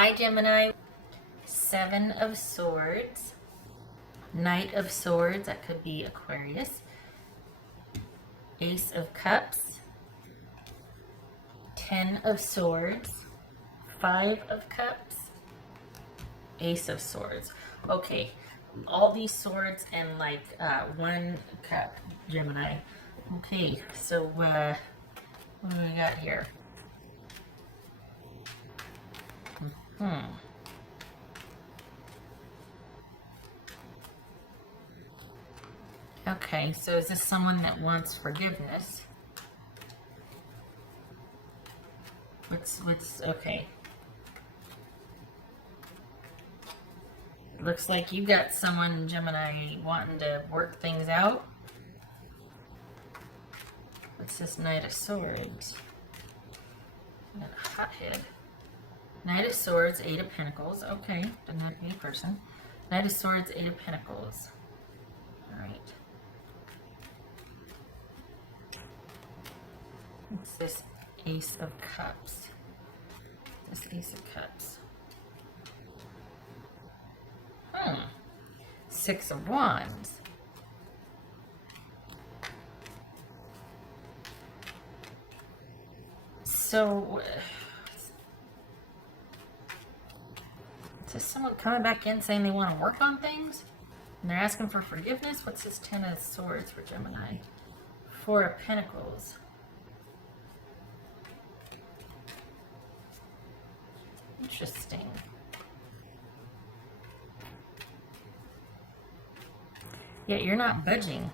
Hi Gemini, Seven of Swords, Knight of Swords, that could be Aquarius, Ace of Cups, Ten of Swords, Five of Cups, Ace of Swords. Okay, all these swords and like one cup, Gemini. Okay, so what do we got here? Okay, so is this someone that wants forgiveness? What's okay? Looks like you got someone, Gemini, wanting to work things out. What's this Knight of Swords? Got a hothead. Knight of Swords, Eight of Pentacles. Okay, doesn't have to be a person. Knight of Swords, Eight of Pentacles. Alright. What's this Ace of Cups? This Ace of Cups. Six of Wands. So, is someone coming back in saying they want to work on things? And they're asking for forgiveness? What's this Ten of Swords for Gemini? Four of Pentacles. Interesting. Yet you're not budging.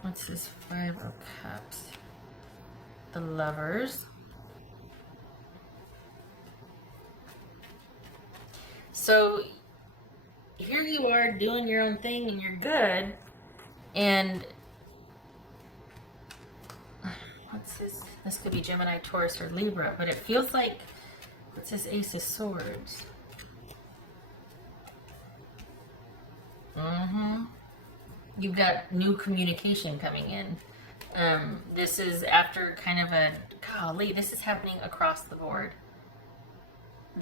What's this Five of Cups? The Lovers. So here you are doing your own thing and you're good. And what's this? This could be Gemini, Taurus, or Libra, but it feels like, what's this Ace of Swords? You've got new communication coming in. This is after kind of a, golly, this is happening across the board.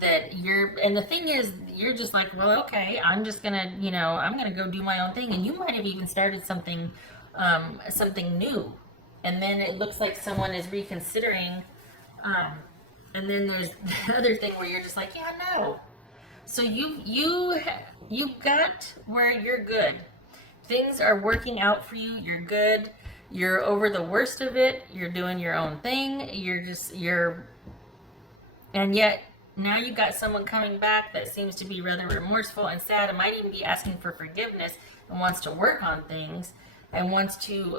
That you're, and the thing is, you're just like, well, okay, I'm just gonna, I'm gonna go do my own thing. And you might have even started something, something new. And then it looks like someone is reconsidering. And then there's the other thing where you're just like, yeah, no. So you got where you're good. Things are working out for you. You're good. You're over the worst of it. You're doing your own thing. And yet now you've got someone coming back that seems to be rather remorseful and sad and might even be asking for forgiveness and wants to work on things and wants to,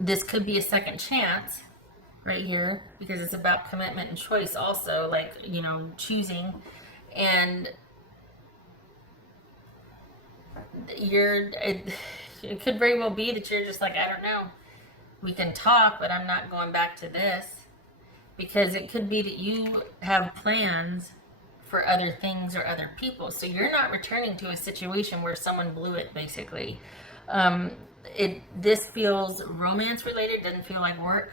this could be a second chance right here because it's about commitment and choice also, like, choosing. And it could very well be that you're just like, I don't know, we can talk, but I'm not going back to this, because it could be that you have plans for other things or other people. So you're not returning to a situation where someone blew it, basically. This feels romance related, doesn't feel like work,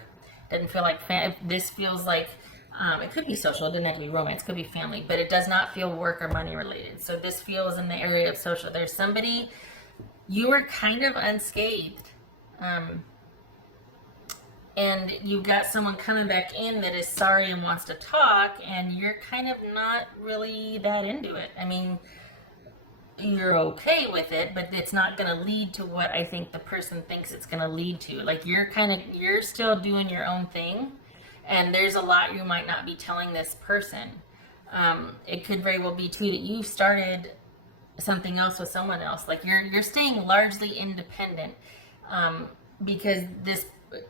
doesn't feel like this feels like, it could be social, it doesn't have to be romance, it could be family, but it does not feel work or money related. So this feels in the area of social. There's somebody, you were kind of unscathed, and you've got someone coming back in that is sorry and wants to talk, and you're kind of not really that into it. I mean, you're okay with it, but it's not going to lead to what I think the person thinks it's going to lead to. Like, you're still doing your own thing. And there's a lot you might not be telling this person. It could very well be too that you started something else with someone else. Like you're staying largely independent, because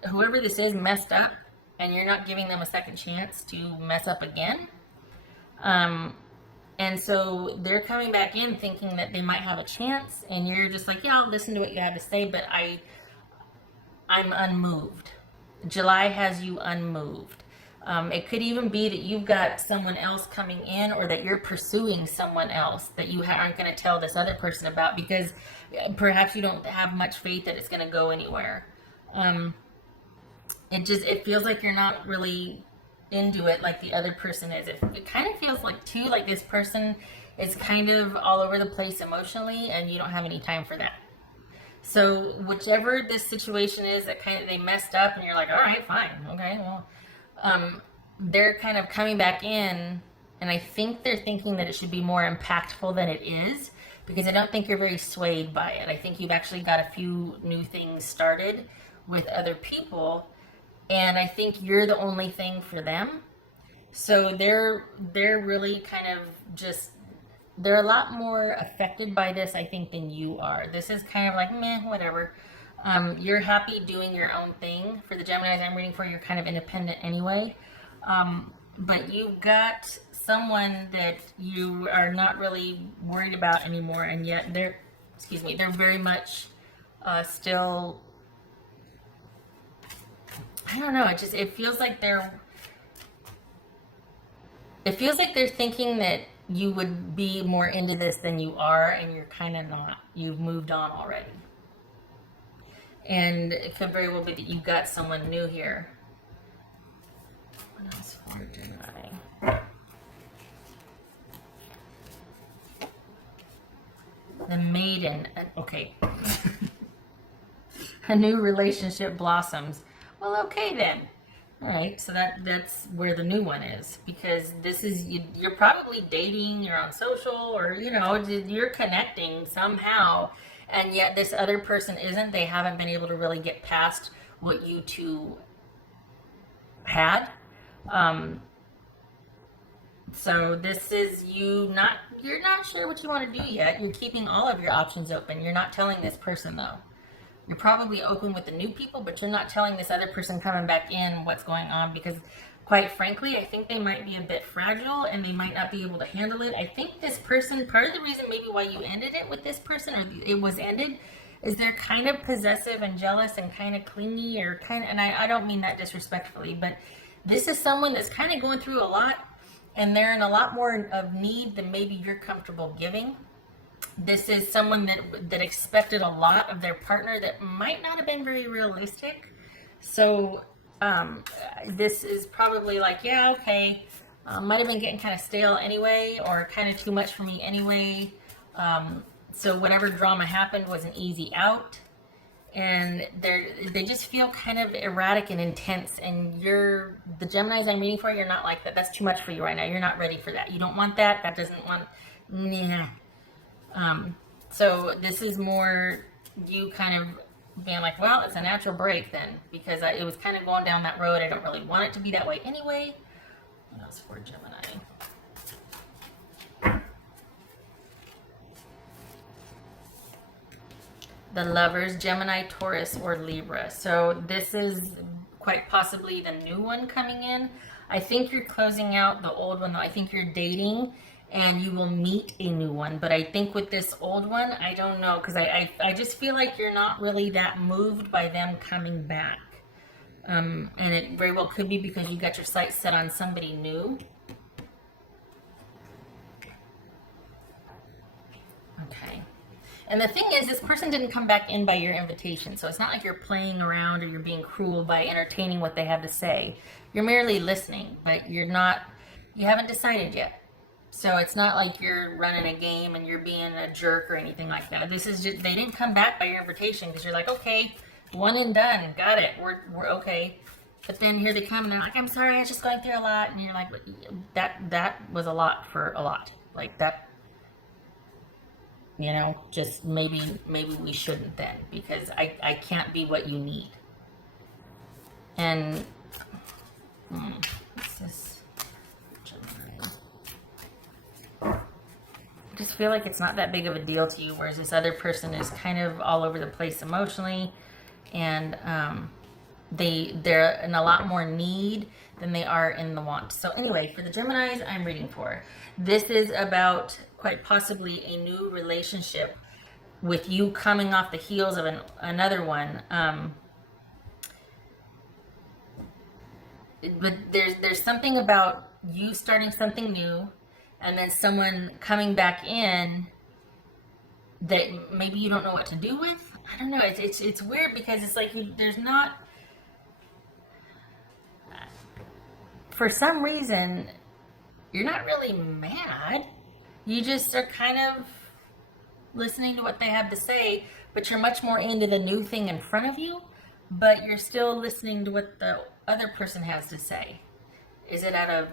whoever this is messed up, and you're not giving them a second chance to mess up again. And so they're coming back in thinking that they might have a chance, and you're just like, yeah, I'll listen to what you have to say, but I'm unmoved. July has you unmoved. It could even be that you've got someone else coming in, or that you're pursuing someone else that you aren't going to tell this other person about because perhaps you don't have much faith that it's going to go anywhere. it feels like you're not really into it like the other person is. It kind of feels like too, like this person is kind of all over the place emotionally, and you don't have any time for that. So whichever this situation is that kind of they messed up, and you're like, all right, fine, okay, well, they're kind of coming back in, and I think they're thinking that it should be more impactful than it is, because I don't think you're very swayed by it. I think you've actually got a few new things started with other people, and I think you're the only thing for them. So they're really kind of just, they're a lot more affected by this, I think, than you are. This is kind of like, meh, whatever. You're happy doing your own thing. For the Geminis I'm reading for, you're kind of independent anyway. But you've got someone that you are not really worried about anymore, and yet they're, excuse me, they're very much still, I don't know, it feels like they're thinking that you would be more into this than you are, and you're kind of not. You've moved on already. And it could very well be that you've got someone new here. What else for Gemini? The Maiden. Okay. A new relationship blossoms. Well, okay then. All right, so that's where the new one is, because this is, you're probably dating, you're on social, or you're connecting somehow, and yet this other person isn't. They haven't been able to really get past what you two had. So this is you're not sure what you want to do yet. You're keeping all of your options open. You're not telling this person though. You're probably open with the new people, but you're not telling this other person coming back in what's going on, because quite frankly, I think they might be a bit fragile and they might not be able to handle it. I think this person, part of the reason maybe why you ended it with this person, or it was ended, is they're kind of possessive and jealous and kind of clingy, or kind of, and I don't mean that disrespectfully, but this is someone that's kind of going through a lot, and they're in a lot more of need than maybe you're comfortable giving. This is someone that expected a lot of their partner that might not have been very realistic. So this is probably like, yeah, okay, might have been getting kind of stale anyway, or kind of too much for me anyway. So whatever drama happened was an easy out. And they just feel kind of erratic and intense. And the Geminis I'm reading for, you're not like that. That's too much for you right now. You're not ready for that. You don't want that. That doesn't want, nah. So this is more you kind of being like, well, it's a natural break then, because it was kind of going down that road. I don't really want it to be that way anyway. What else for Gemini? The Lovers, Gemini, Taurus, or Libra. So this is quite possibly the new one coming in. I think you're closing out the old one, though. I think you're dating and you will meet a new one. But I think with this old one, I don't know, because I just feel like you're not really that moved by them coming back. And it very well could be because you got your sights set on somebody new. Okay. And the thing is, this person didn't come back in by your invitation. So it's not like you're playing around or you're being cruel by entertaining what they have to say. You're merely listening, but you haven't decided yet. So it's not like you're running a game and you're being a jerk or anything like that. This is just, they didn't come back by your invitation because you're like, okay, one and done, got it, we're okay. But then here they come and they're like, I'm sorry, I was just going through a lot. And you're like, that was a lot for a lot. Like that, just maybe we shouldn't then, because I can't be what you need. And what's this? I just feel like it's not that big of a deal to you, whereas this other person is kind of all over the place emotionally, and they're in a lot more need than they are in the want. So anyway, for the Geminis I'm reading for, this is about quite possibly a new relationship with you coming off the heels of another one. But there's something about you starting something new, and then someone coming back in that maybe you don't know what to do with. I don't know. It's weird because it's like there's not. for some reason, you're not really mad. You just are kind of listening to what they have to say, but you're much more into the new thing in front of you, but you're still listening to what the other person has to say. Is it out of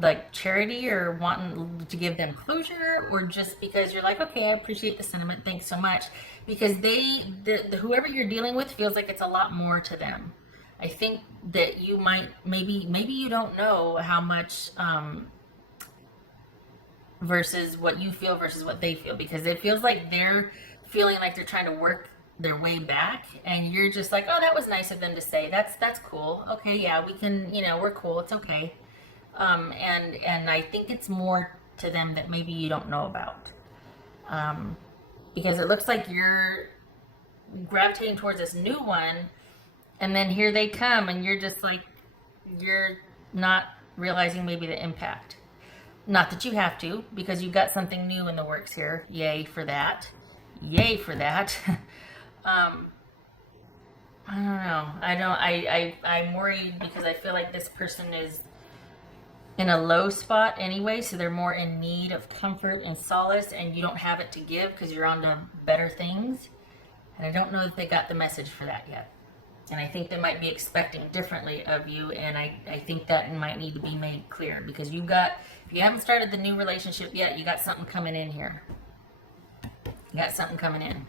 like charity or wanting to give them closure, or just because you're like, okay, I appreciate the sentiment, thanks so much? Because whoever you're dealing with feels like it's a lot more to them. I think that you might, maybe you don't know how much versus what you feel versus what they feel, because it feels like they're feeling like they're trying to work their way back, and you're just like, oh, that was nice of them to say. That's cool. Okay, yeah, we can, we're cool. It's okay. And I think it's more to them that maybe you don't know about, because it looks like you're gravitating towards this new one, and then here they come, and you're just like, you're not realizing maybe the impact. Not that you have to, because you've got something new in the works here. Yay for that. Yay for that. I don't know. I'm worried because I feel like this person is in a low spot anyway, so they're more in need of comfort and solace, and you don't have it to give because you're on to better things. And I don't know if they got the message for that yet. And I think they might be expecting differently of you, and I think that might need to be made clear, because if you haven't started the new relationship yet, you got something coming in here. You got something coming in.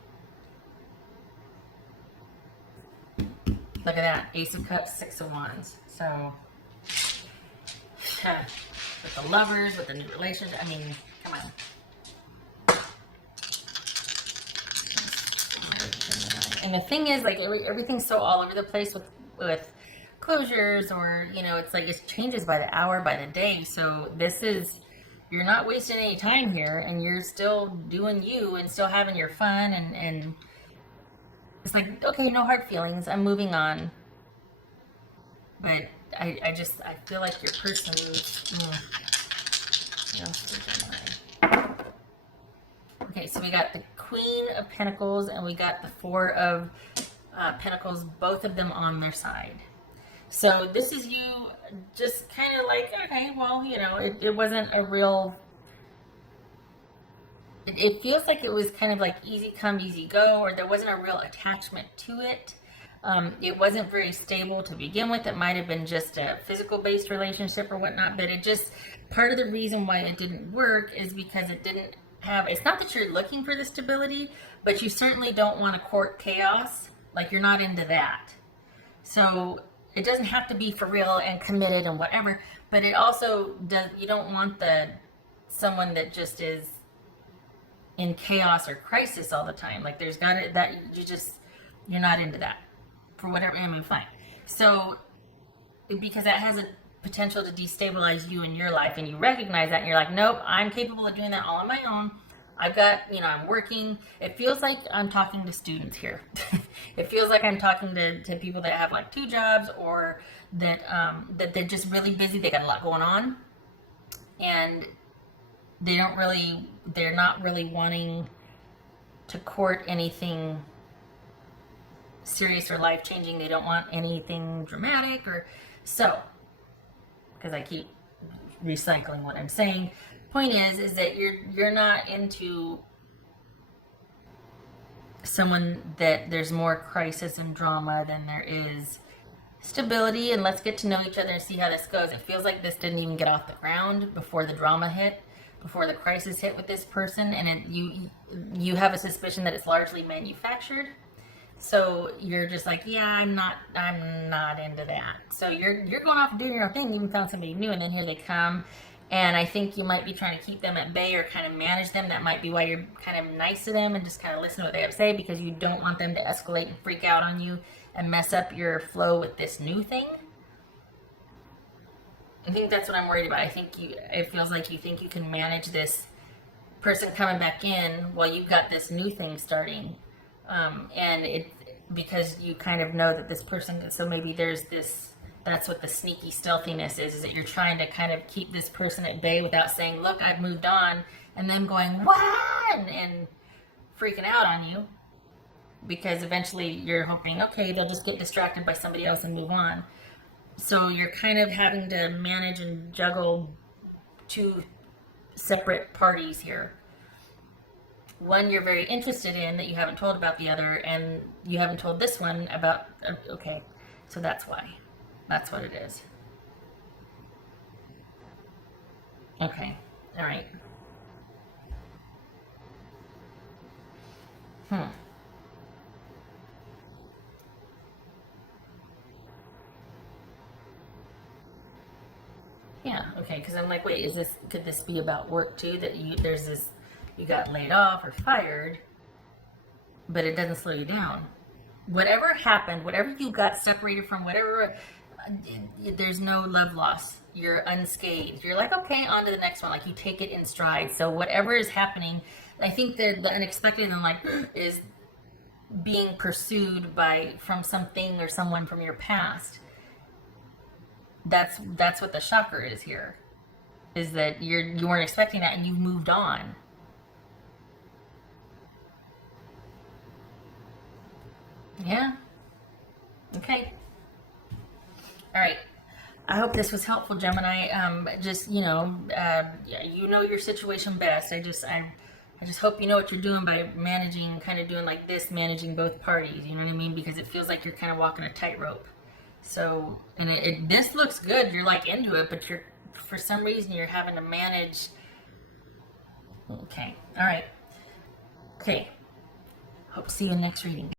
Look at that. Ace of Cups, Six of Wands. So, with the lovers, with the new relationship, I mean, come on. And the thing is, like, everything's so all over the place with closures, or, it's like it changes by the hour, by the day. So you're not wasting any time here, and you're still doing you and still having your fun, and it's like, okay, no hard feelings, I'm moving on. But I feel like your person, okay, so we got the Queen of Pentacles, and we got the Four of Pentacles, both of them on their side. So this is you just kind of like, okay, well, it wasn't a real, it feels like it was kind of like easy come, easy go, or there wasn't a real attachment to it. It wasn't very stable to begin with. It might have been just a physical-based relationship or whatnot, but part of the reason why it didn't work is because it didn't have, it's not that you're looking for the stability, but you certainly don't want to court chaos. Like, you're not into that. So it doesn't have to be for real and committed and whatever, but it also does, you don't want someone that just is in chaos or crisis all the time. Like, you're not into that for whatever, I mean, fine. So, because that has a potential to destabilize you in your life, and you recognize that, and you're like, nope, I'm capable of doing that all on my own. I've got, I'm working. It feels like I'm talking to students here. It feels like I'm talking to people that have like 2 jobs, or that they're just really busy. They got a lot going on, and they're not really wanting to court anything serious or life-changing. They don't want anything dramatic, or so, because I keep recycling what I'm saying. Point is that you're not into someone that there's more crisis and drama than there is stability, and let's get to know each other and see how this goes. It feels like this didn't even get off the ground before the drama hit, before the crisis hit with this person, and you have a suspicion that it's largely manufactured. So you're just like, yeah, I'm not into that. So you're going off and doing your own thing. You even found somebody new, and then here they come. And I think you might be trying to keep them at bay, or kind of manage them. That might be why you're kind of nice to them and just kind of listen to what they have to say, because you don't want them to escalate and freak out on you and mess up your flow with this new thing. I think that's what I'm worried about. I think it feels like you think you can manage this person coming back in while you've got this new thing starting. And because you kind of know that this person, so maybe there's this, that's what the sneaky stealthiness is that you're trying to kind of keep this person at bay without saying, look, I've moved on, and them going, what? And freaking out on you, because eventually you're hoping, okay, they'll just get distracted by somebody else and move on. So you're kind of having to manage and juggle two separate parties here. One you're very interested in that you haven't told about the other, and you haven't told this one about. Okay, so that's why. That's what it is. Okay, all right. Hmm. Yeah, okay, because I'm like, wait, is this, could this be about work too? That there's this, you got laid off or fired, but it doesn't slow you down. Whatever happened, whatever you got separated from, whatever, there's no love loss. You're unscathed. You're like, okay, on to the next one. Like you take it in stride. So whatever is happening, I think that the unexpected in life is being pursued by from something or someone from your past. That's what the shocker is here. Is that you weren't expecting that and you've moved on. Yeah. Okay. All right. I hope this was helpful, Gemini. Just yeah, you know your situation best. I just hope you know what you're doing by managing, kind of doing like this, managing both parties. You know what I mean? Because it feels like you're kind of walking a tightrope. So, and this looks good. You're like into it, but you're for some reason you're having to manage. Okay. All right. Okay. Hope to see you in the next reading.